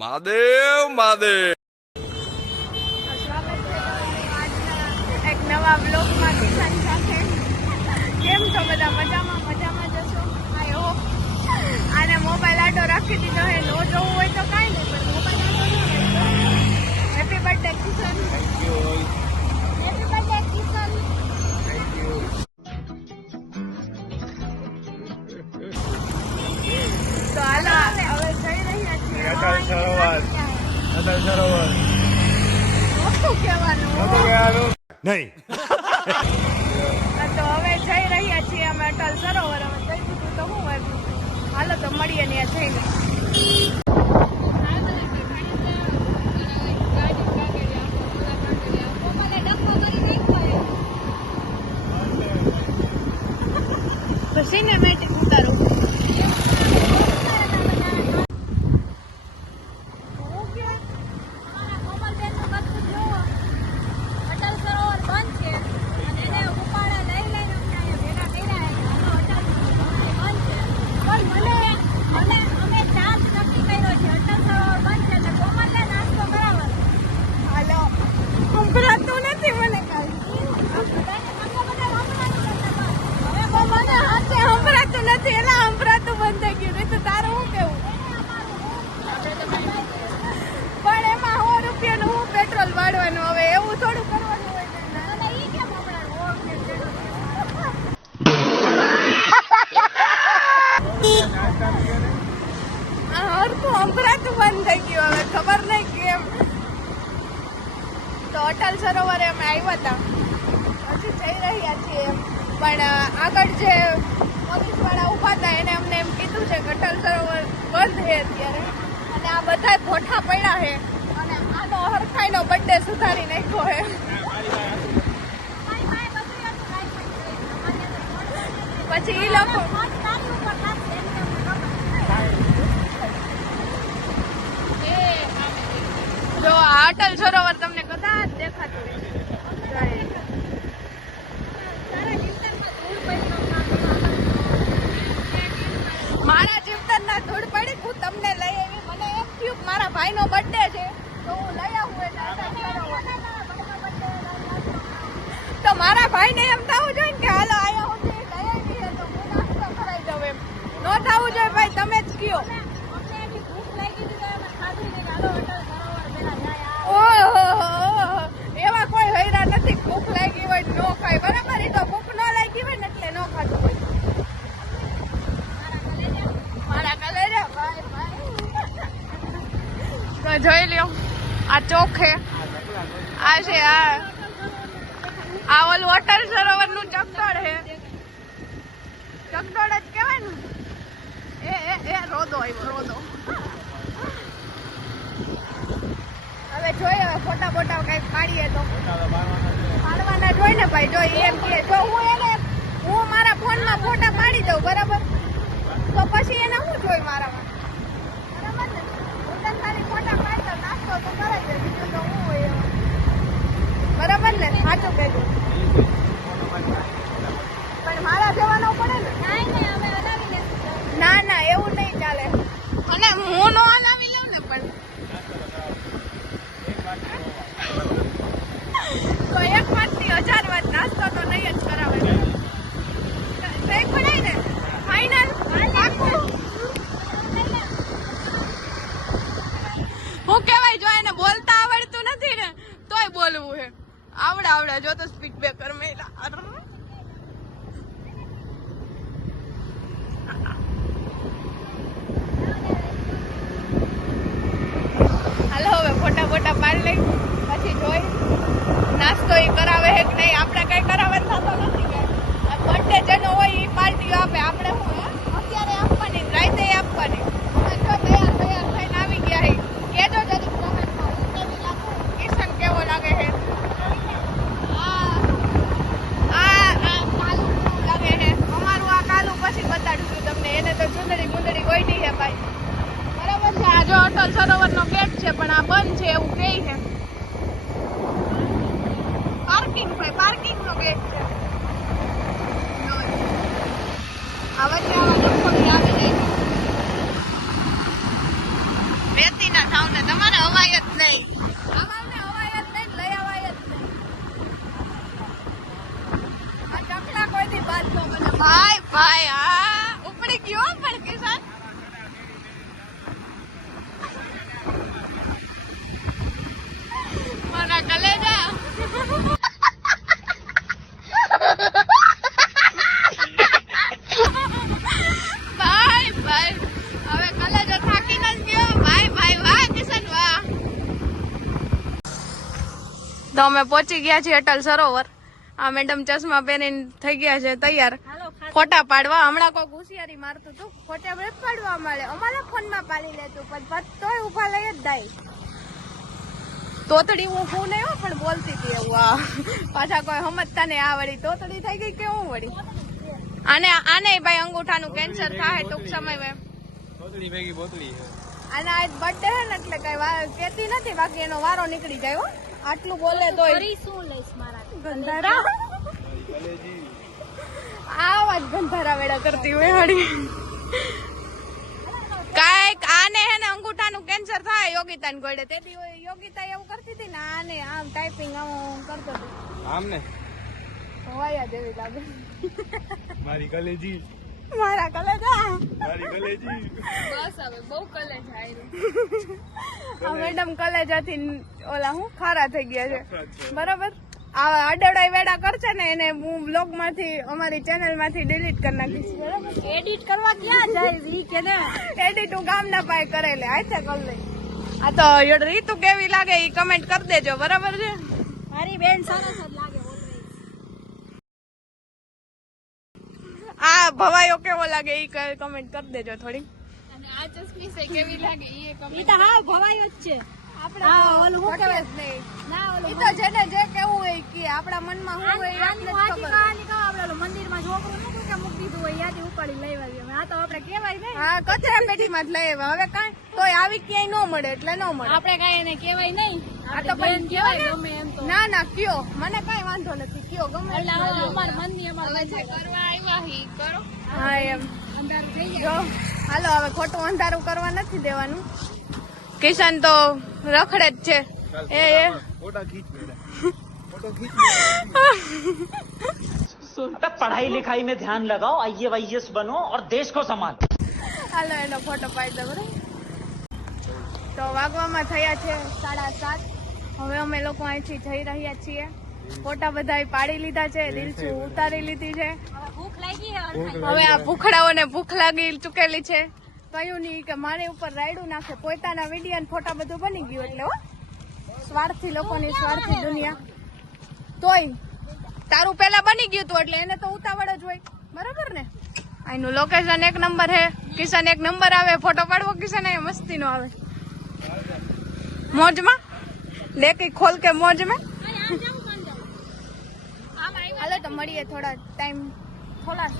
મહાદેવ મહાદેવ. એક નવા બ્લોગમાં કિશન સાથે. કેમ છો બધા? મજામાં જશો? I hope. આને મોબાઈલ આટો રાખી દીધો હે. નો જોવું હોય તો કાંઈ નહીં, પણ મોબાઈલ આટો ન રાખો. Happy birthday Kishan. Happy birthday Kishan. તો હાલો હવે જઈ રહ્યા છીએ અટલ સરોવર. શું કહેવાનું નહીં. તો હવે જઈ રહ્યા છીએ અમે અટલ સરોવર. અમે જઈ દીધું તો શું વાગ્યું? હાલો તો મળીએ ત્યાં જઈને. તો સિનેમેટિક ઉતારો. બંધ થઈ ગયું, હવે ખબર નહીં કેમ. તો અટલ સરોવરે અમે આવ્યા હતા, પછી જઈ રહ્યા છીએ એમ. પણ આગળ જે પોલીસવાળા ઊભા હતા એને અમને એમ કીધું છે કે અટલ સરોવર બંધ છે અત્યારે, અને આ બધા ભોઠા પડ્યા છે, અને આનો હરખાઈનો બર્થડે સુધારી નાખ્યો છે. પછી એ લોકો જો આ અટલ સરોવર તમને કદાચ દેખાતું મારા જીવતરના ધૂળ પડી. હું તમને લઈ આવી, મને એમ થયું મારા ભાઈનો બર્થડે છે તો હું લઈ આવું. તો મારા ભાઈને એમ થવું જોઈએ કે હાલો આયા હું લઈ આવી તો હું નાસ્તો કરાવી દઉં. એમ ન થવું જોઈએ ભાઈ, તમે જ કયો. એવા કોઈ હૈરા નથી. ભૂખ લાગી હોય નો ખાય, બરાબર? એ તો ભૂખ ન લાગી હોય ને એટલે ન ખાતું હોય. મારા કલેજા ભાઈ ભાઈ. તો જોઈ લ્યો, આ ચોક છે, આ છે આ ઓલું અટલ સરોવર નું ચકડોળ છે. ચકડોળ જ કહેવાય ને. એ રોદો આવ્યો, રોદો. હવે જોઈએ, હવે ફોટા બોટા કઈક પાડીએ તો પાડવાના જોઈ ને ભાઈ. જો એમ કે જો હું મારા ફોનમાં ફોટા પાડી દઉં, બરાબર, તો પછી એને શું જોઈ મારામાં, બરાબર ને? હું તને ખાલી ફોટા પાડી દઉં, નાસ્તો તો કરાવી દે, બીજું તો શું હોય, બરાબર ને? સાચું કહેજો. પણ મારા જવાનો પડે ને. ના ના, એવું નહીં ચાલે. અને હું નો હલાવી લઉં ને, પણ તો એક વાતની 1000 વાત. નાસ્તો તો નહીં જ કરાવે. કઈ પડાય ને ફાઈનલ. હું કહેવાય, જો એને બોલતા આવડતું નથી ને તોય બોલવું છે. આવડે જો તો સ્પીડ બ્રેકર મેલા. હાલો હવે ફોટા બોટા પાડી લઈ, પછી જોઈ નાસ્તો એ કરાવે છે કે નહીં. આપણે કઈ કરાવે થતો નથી. કે બર્થડે જેનો હોય એ પાર્ટી આપે, આપણે શું અત્યારે આપવાની, રાતે આપવાની. જો તૈયાર થઈને આવી ગયા છે, કેજો જરી કોમેન્ટમાં હું કેવી લાગુ, કિશન કેવો લાગે છે. આ કાલુ લાગે છે અમારું. આ કાલુ પછી બતાડશું તમને. એને તો ચૂંદડી મુંદડી ગોઈડી છે ભાઈ, બરાબર છે? આ જો અટલ સરોવર નો ગેટ છે, પણ આ બંધ છે એવું કહે છે. પાર્કિંગ નો ગેટ છે. હવે ત્યાં લગભગ આવી જાય. રેતીના સાઉન્ડ ભાઈ આ ઉપડી ગયો પણ કિશન મારા કલેજા ભાઈ ભાઈ હવે કલેજો થાકી નથી ગયો ભાઈ વાહ કિશન વાહ તો અમે પહોંચી ગયા છીએ અટલ સરોવર આ મેડમ ચશ્મા પહેરીને થઈ ગયા છે તૈયાર ફોટા પાડવા હમણાં કોઈ હોશિયારી મારતું હતું ફોટા પાડવા મળે અમારા ફોનમાં પાડી લેતું પણ તોય ઉભા લઈ જ જાય તોતડી હું નહીં હો પણ બોલતી હતી એવું આ પાછા કોઈ સમજતા ને આ વળી તોતડી થઈ ગઈ કે હું વળી આને ભાઈ અંગૂઠાનું કેન્સર થાય ટૂંક સમયમાં અને આજ બર્થડે હે ને એટલે કઈ કેતી નથી બાકી એનો વારો નીકળી જાય હો આટલું બોલે તો શું લઈશ મારા ગંધારા આવાજ ગંધારા વેડા કરતી હોય હળી કાંઈક આને હે ને અંગૂઠાનું કેન્સર થાય યોગિતા ને ગોળે તેથી યોગિતા એવું કરતી હતી ને આને આમ ટાઈપિંગ આમ કરતો હતો આમ ને હવાયા જેવી લાગે મારી કલેજી મારા કલેજા મારી કલેજી બસ હવે બહુ કલેજ આ મેડમ કલેજાથી ઓલા હું ખારા થઈ ગયા છે બરાબર આ અડડાઈ વેડા કરશે ને એને હું બ્લોગ માંથી અમારી ચેનલ માંથી ડિલીટ કરી નાખીશ બરાબર એડિટ કરવા ક્યાં જાય ઈ કે ને એડિટ હું ગામ ના પાય કરેલે આથે કરી લે આ તો રીતુ કેવી લાગે ઈ કમેન્ટ કરી દેજો બરાબર છે મારી બેન સરસ જ લાગે આ ભવાયો કેવો લાગે ઈ કમેન્ટ કરી દેજો થોડી અને આ ચશ્મી સે કેવી લાગે ઈ કમેન્ટ ઈ તો હા ભવાયો જ છે આપડા ઓલું હું કહેવાય નહીં ના ઓલું ઈ તો જેને જે કેવું હોય કે આપડા મનમાં હું હોય આટલે જ ખબર આપડે મંદિરમાં છોકરું નતું કે મૂકી દીધું હોય યાદી ઉપાડી લઈ આવ્યા આ તો આપણે કહેવાય નહીં હા કચરા પેટીમાં જ લઈ આવ્યા હવે કાંઈ તોય આવી ક્યાંય ન મળે એટલે ન મળે આપણે કાંઈ એને કહેવાય નહીં આ તો બેન કહેવાય ગમે એમ તો ના કયો મને કાંઈ વાંધો નથી કયો ગમે એટલે અમાર મંદિર અમાર જે કરવા આવ્યા હી કરો હા એમ અંધારું થઈ જાય હાલો હવે ખોટું અંધારું કરવા નથી દેવાનું કિશન તો રખડે જ છે એ ફોટા ખીચ ફોટો ખીચ पढ़ाई लिखाई में ध्यान लगाओ IAS बनो और देश को संभालो હાલો એનો ફોટો પાડી દો બરાબર તો વાગવામાં થયા છે 7:30 હવે અમે લોકો અહીંથી જઈ રહ્યા છીએ ફોટા બધા પાડી લીધા છે રીલ્સ ઉતારી લીધી છે હવે આ ભૂખડાઓને ભૂખ લાગી ચૂકેલી છે કયું નહીં કે મારી ઉપર રાયડું નાખે પોતાના વિડીયો ફોટા બધું બની ગયું એટલે હો સ્વાર્થી લોકોની સ્વાર્થી દુનિયા તોય તારું પેલા બની ગયું હતું એટલે એને તો ઉતાવળ જ હોય બરાબર ને અહીંનું લોકેશન 1 નંબર હે કિશન 1 નંબર આવે ફોટો પાડવો કિશન એ મસ્તી નો આવે મોજમાં લેકી ખોલ કે મોજમાં હાલો તો મળીએ થોડા ટાઈમ થોડા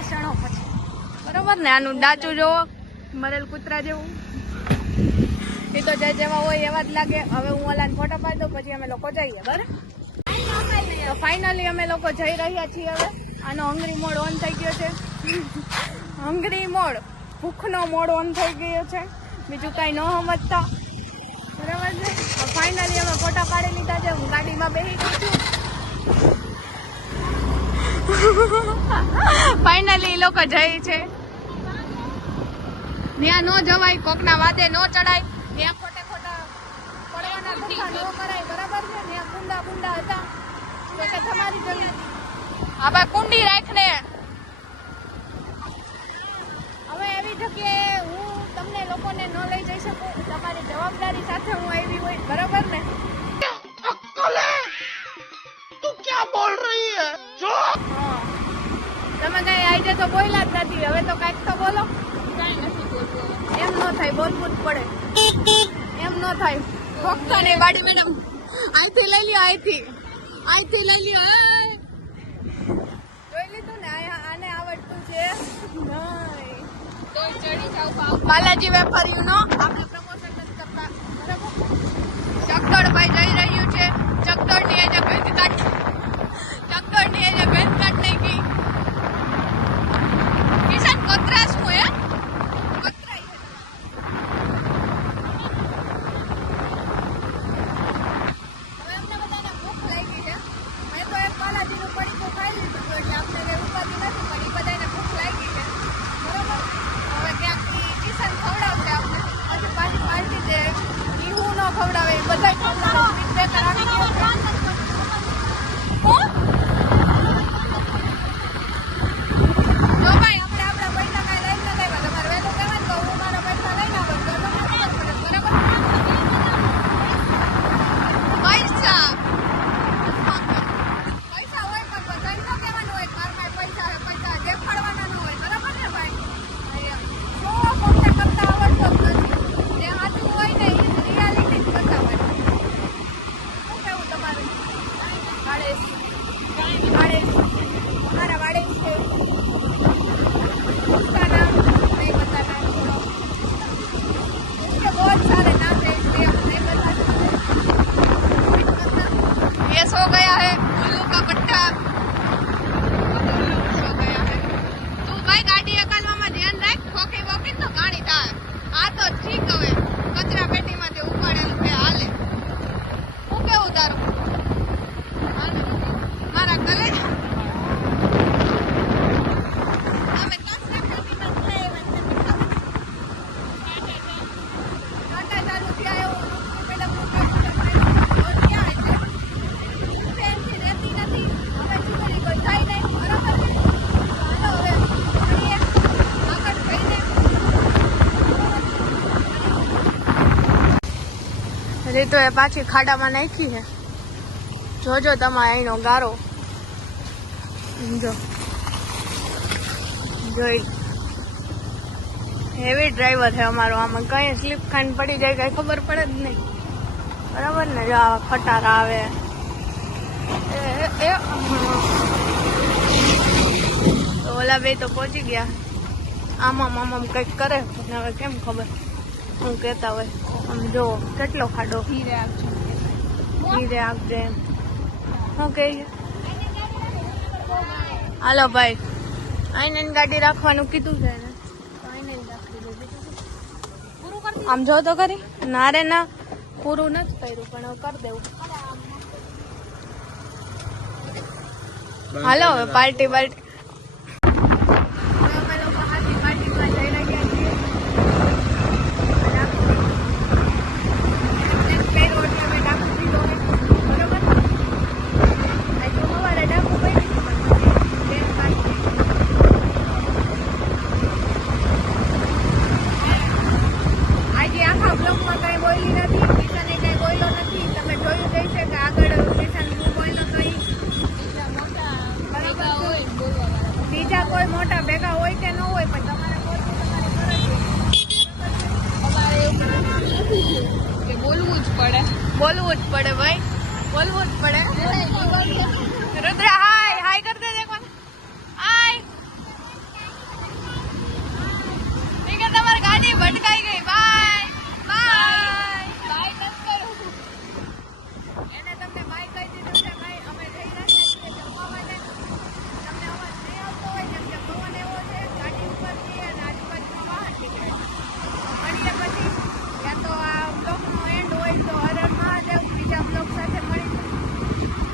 ક્ષણો પછી બરોબર ને આનું ડાચું જોવો મરેલ કૂતરા જેવું એ તો જેવા હોય એવા જ લાગે હવે હું ઓલાને ફોટો પાડી દઉં પછી અમે લોકો જઈએ બરાબર તો ફાઇનલી અમે લોકો જઈ રહ્યા છીએ હવે આનો હંગરી મોડ ઓન થઈ ગયો છે હંગરી મોડ ભૂખનો મોડ ઓન થઈ ગયો છે બીજું કઈ ન સમજતા બરાબર છે ફાઇનલી અમે ફોટા પાડી લીધા છે હું ગાડીમાં બેસી ગઈ છું ફાઇનલી એ લોકો જાય છે ત્યાં ન જવાય કોકના વાદે ન ચડાય ત્યાં ખોટા પડવાના ધક્કા ન કરાય બરાબર છે ત્યાં કુંડા હતા તો તમારી જોડે હા ભાઈ કુંડી રાખ ને હવે એવી જગ્યાએ હું તમને લોકોને ન લઈ જઈ શકું તમારી જવાબદારી સાથે હું આવી હોય બરાબર ને તું ક્યાં બોલ રહી હે જો તમે કઈ આજે તો બોલ્યા જ નથી હવે તો કઈક તો બોલો કઈ નથી બોલવું એમ ન થાય બોલવું જ પડે એમ ન થાય ફક્ત નહીં બાડી મેડમ અહીંથી લઈ લ્યો અહીંથી લઈ લ્યો જોઈ લીધું ને આને આવડતું છે નહીં તો ચડી જાવ બાલાજી વેપારીઓ નો આપણે પ્રમોશન નથી કરતા બરાબર ચકડોળ ભાઈ જઈ રહ્યું છે ચકડોળ ની આજે ભેંસ કાઢ નાખી કિશન કોતરા શું હે કોતરાઈ હવે અમને બધાને ભૂખ લાગી છે મેં તો એક બાલાજીનું પડીકું ખાઈ લીધું એટલે આપણે કઈ ઉપાધિ નથી પણ રીતુ એ પાછી ખાડામાં નાખી છે. જોજો તમારે અહીંનો ગારો જો જોઈ. હેવી ડ્રાઈવર છે અમારો. આમાં કઈ સ્લીપ ખાંડ પડી જાય કઈ ખબર પડે જ નહીં. બરાબર ને? જો આવા ખટારા આવે. તો ઓલા બે તો પહોંચી ગયા. આમાં કંઈક કરે પણ હવે કેમ ખબર હું કહેતા હોય. આમ જો કેટલો ખાડો. ધીરે આપજે એમ શું કહીએ. હાલો ભાઈ, આઈને ગાડી રાખવાનું કીધું છે ને તો આઈને રાખી દો. આમ જો તો કરી. ના રે ના, પૂરું નથી કર્યું પણ હવે કરી દેવું. હાલો હવે પાર્ટી બાર્ટી. અમે લોકો હાથી પાર્ટીમાં જઈ રહ્યા છીએ. બીજા કોઈ મોટા ભેગા હોય કે ન હોય પણ તમારે બોલવું જ પડે. બોલવું જ પડે ભાઈ, બોલવું જ પડે. રુદ્ર હાય હાય કરતે દેખો. હાય. ઠીક છે, તમારી ગાડી ભટકાઈ ગઈ. બાય બાય બાય ન કરો. એને તમને બાય કહી દીધું છે. ભાઈ અમે જઈ રહ્યા છીએ જમવા માટે. તમને અવાજ નહીં આવતો હોય જેમ કે પવન એવો છે ગાડી ઉપર છીએ અને આજુબાજુમાં વાહન નીકળે. મળીએ પછી યા તો આ બ્લોગનો એન્ડ હોય તો હર હર મહાદેવ. બીજા બ્લોગ સાથે મળીશું.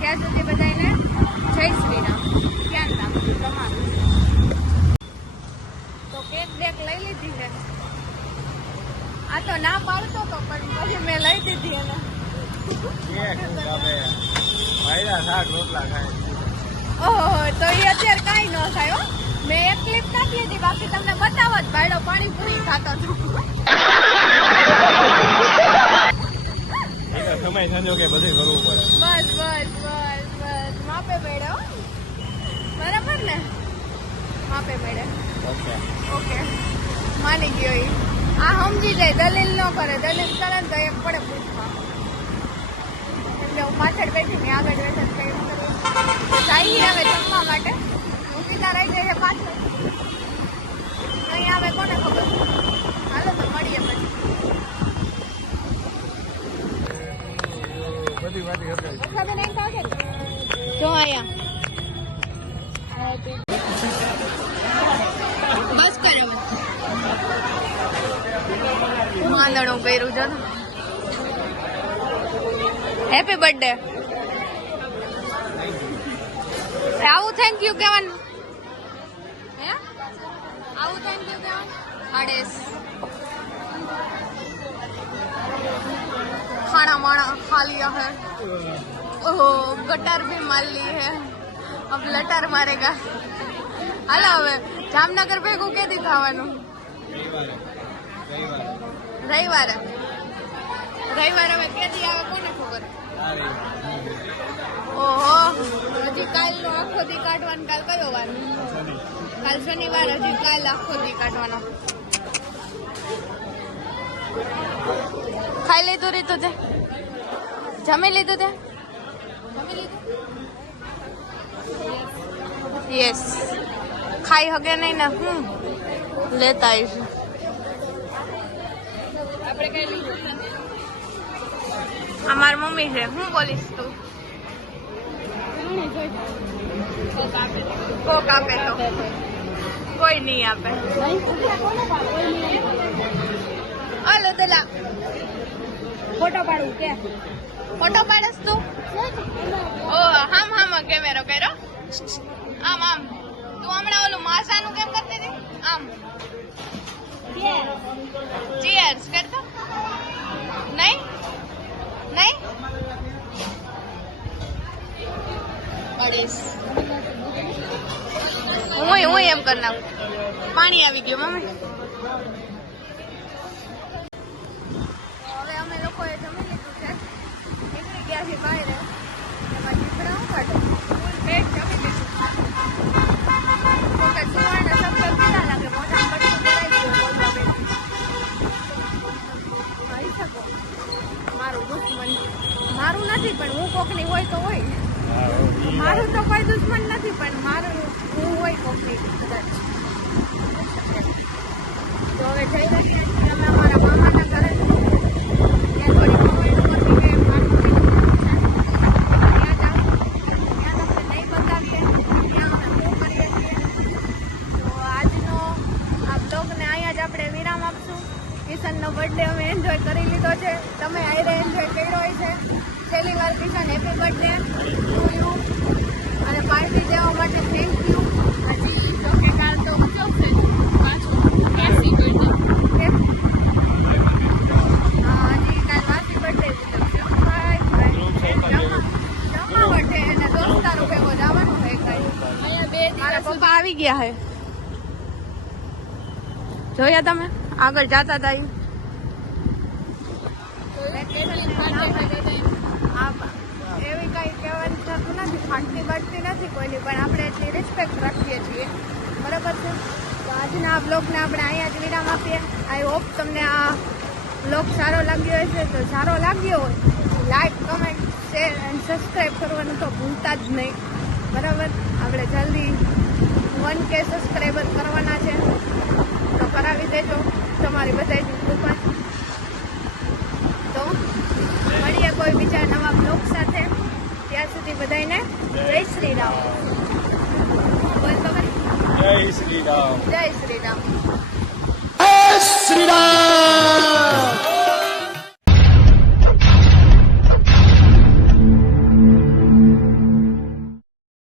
ત્યાં સુધી બધાને જય શ્રી રામ. ધ્યાન રાખજો તમારું. તો કેક બેક લઈ લીધી છે. આ તો ના પાડતો તો પણ પછી મેં લઈ દીધી એને. ઓહો, તો એ અત્યારે કાંઈ ન થાય હો. મેં એક ક્લિપ નાખી લીધી, બાકી તમને બતાવો જ. ભાઈડો પાણીપુરી ખાતો હતો. સમય સંજોગે બધું કરવું પડે. બસ બસ બસ બસ માપે મેળ્યો. બરાબર ને? માપે મેળે. ઓકે માની ગયો ઈ. આ સમજી જાય, દલીલ ન કરે. દલીલ કરે ને તો એક પડે પૂછવા. એટલે હું પાછળ બેઠી ને આગળ બેઠે કઈ જઈએ હવે જમવા માટે. મૂકીતા રહી જાય છે પાછળ. નહીં આવે કોને ખબર. હાલો તો મળીએ પછી. બધી વાત જો અહીંયા બસ કરો. વાંદણું કર્યું છે. Happy birthday. આવું થેન્ક યુ કહેવાનું. હે આવું થેન્ક યુ કહેવાનું. આડેસ खाना वाना खा लिया है. ओह गटर भी मार ली है. अब लटर मारेगा. હાલો હવે જામનગર ભેગું કેદી થવાનું? રવિવારે. રવિવારે હવે કેદી આવે કોને ખબર. ઓહો, હજી કાલનો આખો દી કાઢવાનો. કાલ કયો વાર? કાલ શનિવાર. હજી કાલ આખો દી કાઢવાનો. ખાઈ લીધું રીતું તે? જમી લીધું તે? જમી લીધું? યસ. ખાઈ હગે નહીં ને હું લેતા આવીશું. આપણે કઈ લીધું નથી. અમારી મમ્મી છે. હું બોલીશ તું? કોક આપે તો કોઈ નહીં આપે. હાલો દલા ફોટો પાડું કે? ફોટો પાડસ તું? ઓ હામ હામ કેમેરો કર્યો. આમ આમ. તું હમણાં ઓલું માસાનું કેમ કરતી હતી? આમ ચીયર્સ કરતો નહીં? નહીં પડીશ. હું એમ કરી નાખું. પાણી આવી ગયું મમ્મી. હવે અમે લોકોએ જમી લીધું છે. વાગ્યાથી બહાર એમાં દીકરા હું કાઢે પેટ જમી લીધું તો કે સુવાના શબ્દ પીડા લાગે મોઢા પડતું કરાઈ ગયું બોલવા બેઠી કહી શકો મારું દુશ્મન મારું નથી પણ હું કોકની હોય તો હોય મારું તો કોઈ દુશ્મન નથી પણ મારું હું હોય કોકની કદાચ તો હવે જઈ રહ્યા છીએ અમે અમારા મામાના ઘરે ત્યાં થોડી કમેન્ટ કરવી કે મારું ત્યાં તમને નહીં બતાવીએ ત્યાં અમે શું કરીએ છીએ તો આજનો આ બ્લોગને અહીંયા જ આપણે વિરામ આપશું કિશનનો બર્થડે અમે એન્જોય કરી લીધો છે તમે આયરે એન્જોય કર્યો હોય છે છેલ્લી વાર Kishan happy birthday to you અને પાર્ટી દેવા માટે થેન્ક યુ હજી તો કે કાલ તો ઉજવશે પાછું હજી કાલ વાસી બર્થડે ઉજવશે જમવા બર્થડે અને દોસ્તારો ભેગો જવાનું હોય કાંઈ મારા પપ્પા આવી ગયા હે જોયા તમે આગળ જાતા હતા એવી કઈ કહેવાનું થતું નથી ફાટતી બાટતી નથી કોઈની પણ આપણે એટલી રિસ્પેક્ટ રાખીએ છીએ બરાબર છે તો આજના આ બ્લોગને આપણે અહીંયા જ વિરામ આપીએ આઈ હોપ તમને આ બ્લોગ સારો લાગ્યો હશે તો સારો લાગ્યો હોય like comment share and subscribe કરવાનું તો ભૂલતા જ નહીં બરાબર આપણે જલ્દી 1K સબસ્ક્રાઈબર કરવાના છે તો કરાવી દેજો તમારી બધાની કૃપા તો મળીએ કોઈ બીજા નવા બ્લોગ સાથે ત્યાં સુધી બધાને જય શ્રી રામ બોલ તો ખરી જય શ્રી રામ જય શ્રી રામ Sri Ram.